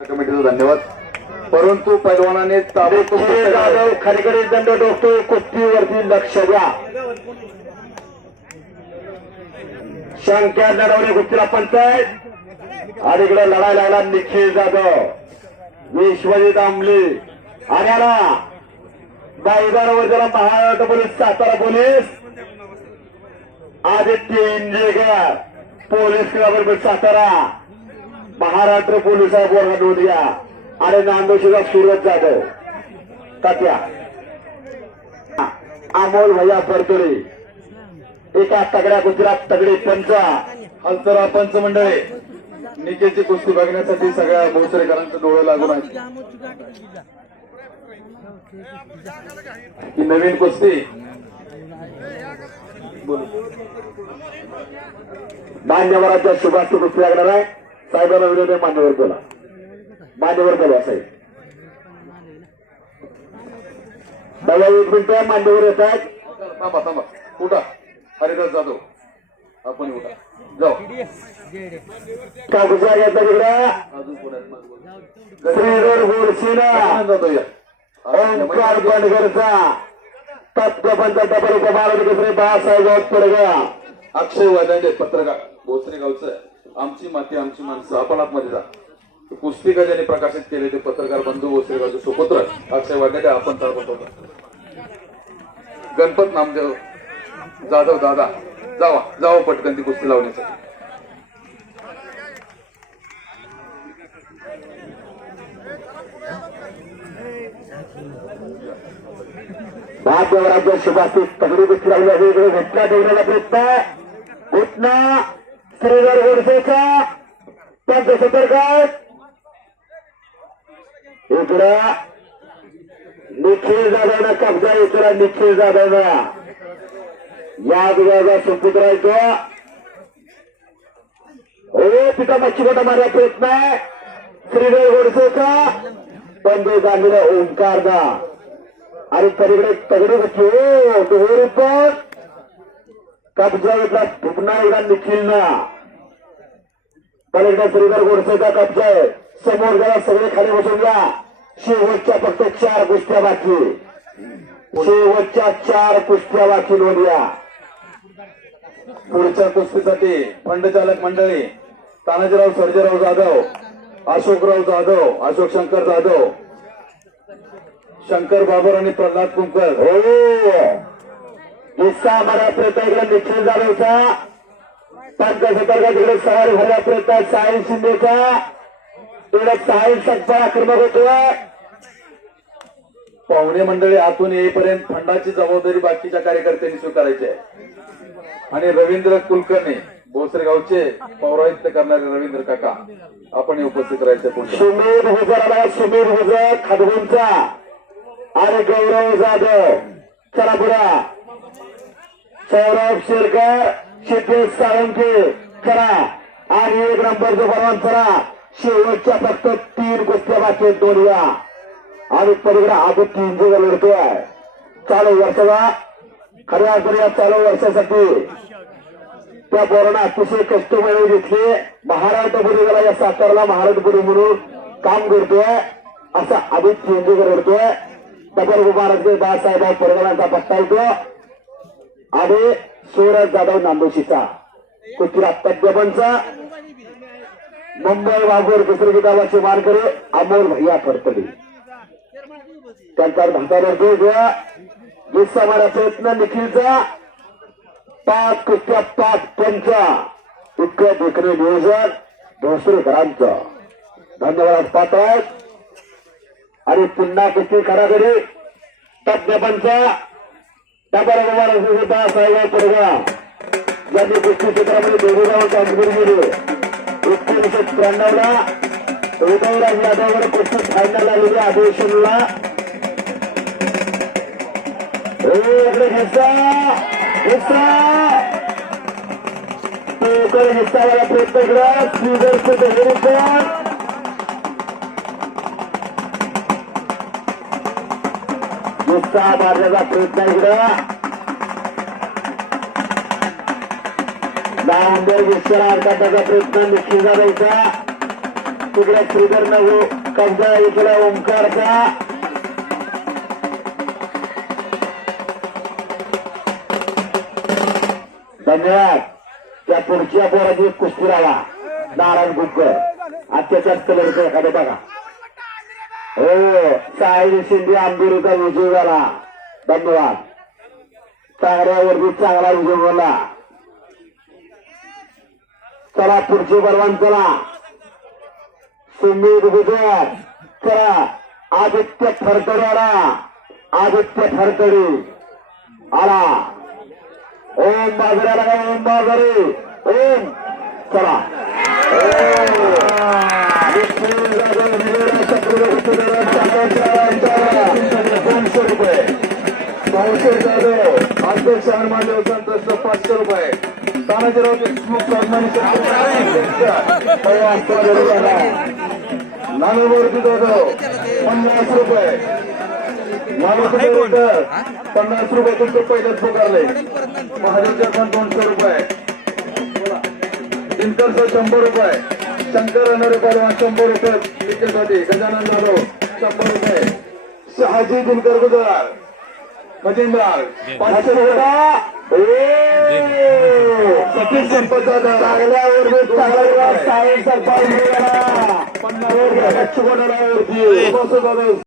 कमिटीचा धन्यवाद. परंतु पैलवानाने ताबडतोब जाधव खालीकडे दंड टोकतोय. कुस्तीवरती लक्ष द्या. शंक्या लढवणे कुस्तीला पंचायत आणि इकडे लढाई लागला निखिल जाधव, विश्वजित आंबले आण्याला मैदानावर Maharashtra police, Satara police, Aditya Injekar police club Satara, Maharashtra पोलिसांवर नोंद घ्या आणि नांदोशीचा सूरज जाधव तात्या, अमोल भैया परतुरे एका तगड्या गुजरात तगडे पंच. हलतरा पंच मंडळी निकेची कुस्ती बघण्यासाठी सगळ्या भोसरेकरांचे डोळे लागून आहेत. ही नवीन कुस्ती मान्यवरांच्या शुभाची कुस्ती लागणार आहे. साहेबांना विरोध आहे. मान्यवर बोला, मान्यवर बोला साहेब. बाबा एक मिनिट, मान्यवर येत आहेत. थांबा थांबा, उठा. हरिदास जाधव आपण उठा, जाऊ. का गुजरा घेतला तिकडे अजून पुण्यात श्रीधर गोडसेना जातो या ओंकार बनगरचा तत्वपंच टपरीचा बाळा दुसरे बाळासाहेब पडगा, अक्षय वाजांडे पत्रकार भोसरे गावचं. आमची माती आमची माणसं. आपण आतमध्ये जा. पुस्तिका ज्यांनी प्रकाशित केले ते पत्रकार बंधू भोसरे गावचे सुपुत्र अक्षय वाजांडे. आपण चालवत होता. गणपत नामदेव जाधव दादा, जावा जावा पटकन ती कुस्ती लावण्यासाठी. भाग्यवराज्य शुभाची तगडी कुस्ती लागली आहे. इकडे घटना देण्याचा प्रयत्न घटना श्रीधर गोडसेचा पंच सतर्कात. इकडं निखिल जाधवना कब्जा. इकडं निखिल जाधवना या दिवसा सुपुत्र आहे तो. हो पिता मच्छीकोटा मारला प्रयत्न आहे श्रीधर गोडसेचा, पण ते गांधीला ओंकारदा आणि पलीकडे तगडी कुस्ती. हो दोरी पण कब्जा घेतला पुन्हा एकदा निखिलना. पलीकडे श्रीधर गोडसेचा कब्जा आहे. समोर जरा सगळे खाली बसून घ्या. शेवटच्या फक्त 4 कुस्त्या बाकी. शेवटच्या 4 कुस्त्या बाकी नोंदल्या. पुढच्या कुस्तीसाठी फंडचालक मंडळी तानाजीराव सर्जेराव जाधव, अशोकराव जाधव, अशोक शंकर जाधव, शंकर बाबर आणि प्रल्हाद कुंकर. हो दिसा मारा प्रयत्न इकडे निखिल जाधवचा. पंच सतर्क तिकडे सवारी भरला प्रयत्न साहिल शिंदेचा. तिकडे साहिल सकचा आक्रमक होतोय. पाहुणे मंडळी आतून येईपर्यंत फंडाची जबाबदारी बाकीच्या कार्यकर्त्यांनी स्वीकारायची आहे. आणि रवींद्र कुलकर्णी भोसरेगावचे पौराहित्य करणारे रवींद्र काका आपण उपस्थित राहायचे. सुमीर हुजराला सुमीर हुजर खडगुंचा आणि गौरव जाधव. चला पुढा सौरभ शेरकर, सिद्धेश साळुंखे करा आणि 1 नंबरचं परवान करा. शेवटच्या फक्त 3 कुस्त्या बाकी दोन या आणि पलीकडे आदित्य इंजेकर लढतोय. चालू वर्षाला खऱ्या अर्थाने या चालू वर्षासाठी त्या पोरांना अतिशय कष्ट मिळवून घेतले. महाराष्ट्र पुरीला या सातारला महाराष्ट्र पुरी म्हणून काम करतोय असा आदित्य इंजेकर लढतोय. डबल महाराज बाळासाहेब परगणांचा पट्टा येतो आणि सूरज जाधव नांदोशीचा कुस्तीला तज्ञपंचा. मुंबई वाघोर दुसरे किताबाचे मानकरी अमोल भैया फडतडे त्यांचा भातावर दिवसा मारा प्रयत्न निखिलचा. 5 कुस्त्या 5 पंच. इतकं देखणे नियोजन भोसरेकरांचं. धन्यवाद पात्र आहेत. आणि पुन्हा कुस्ती खरागडी तज्ञपंचा डबल साहेब पडगा यांनी कुस्ती क्षेत्रामध्ये देऊगाव कामगिरी केली. 1993 ला उदयराज यादववर कुस्ती फायनल आलेल्या अधिवेशनला हिस्सावाला प्रयत्न केला. श्रीधरचं देहरीकर हिस्सा मारण्याचा प्रयत्न इकडं नांदेड विस्तार करण्याचा प्रयत्न निखिल जाधवचा. तिकडे श्रीधर नगू कब्जा इकडे ओंकारचा धन्यवाद. त्या पुढच्या पोराची कुस्ती राहा नारायण गुप्कर अत्याचार कलरचा एखादं बघा. हो साहिल शिंदे आंबेरीचा विजय झाला. धन्यवाद. चांगल्यावरती चांगला विजय झाला. चला पुढची बलवान चला सुमित गुजर चला आदित्य फरतडे आला. आदित्य फरतडे आला. ओम बाजरे आला का ओम बाजरे ओम चला. ₹200 भाऊशेठ जाधव अध्यक्ष हनुमान देवस्थान ट्रस्ट 500 रुपये. तानाजीराव देशमुख सन्मानित नामेवरती जाधव 50 रुपये. नामेश्वर 50 रुपये तुमचं पहिलेच पुकारले. महादेवच्या पण 200 रुपये. दिनकर सर 100 रुपये. शंकर अनरे पहलवान 100 रुपये विकेसाठी. गजानन जाधव 100 रुपये. शहाजी दिनकर गुजराल मजिंद्राल 500 रुपये. सतीश संपत जाधव चांगल्यावर साहेब सरपंच 50 रुपये.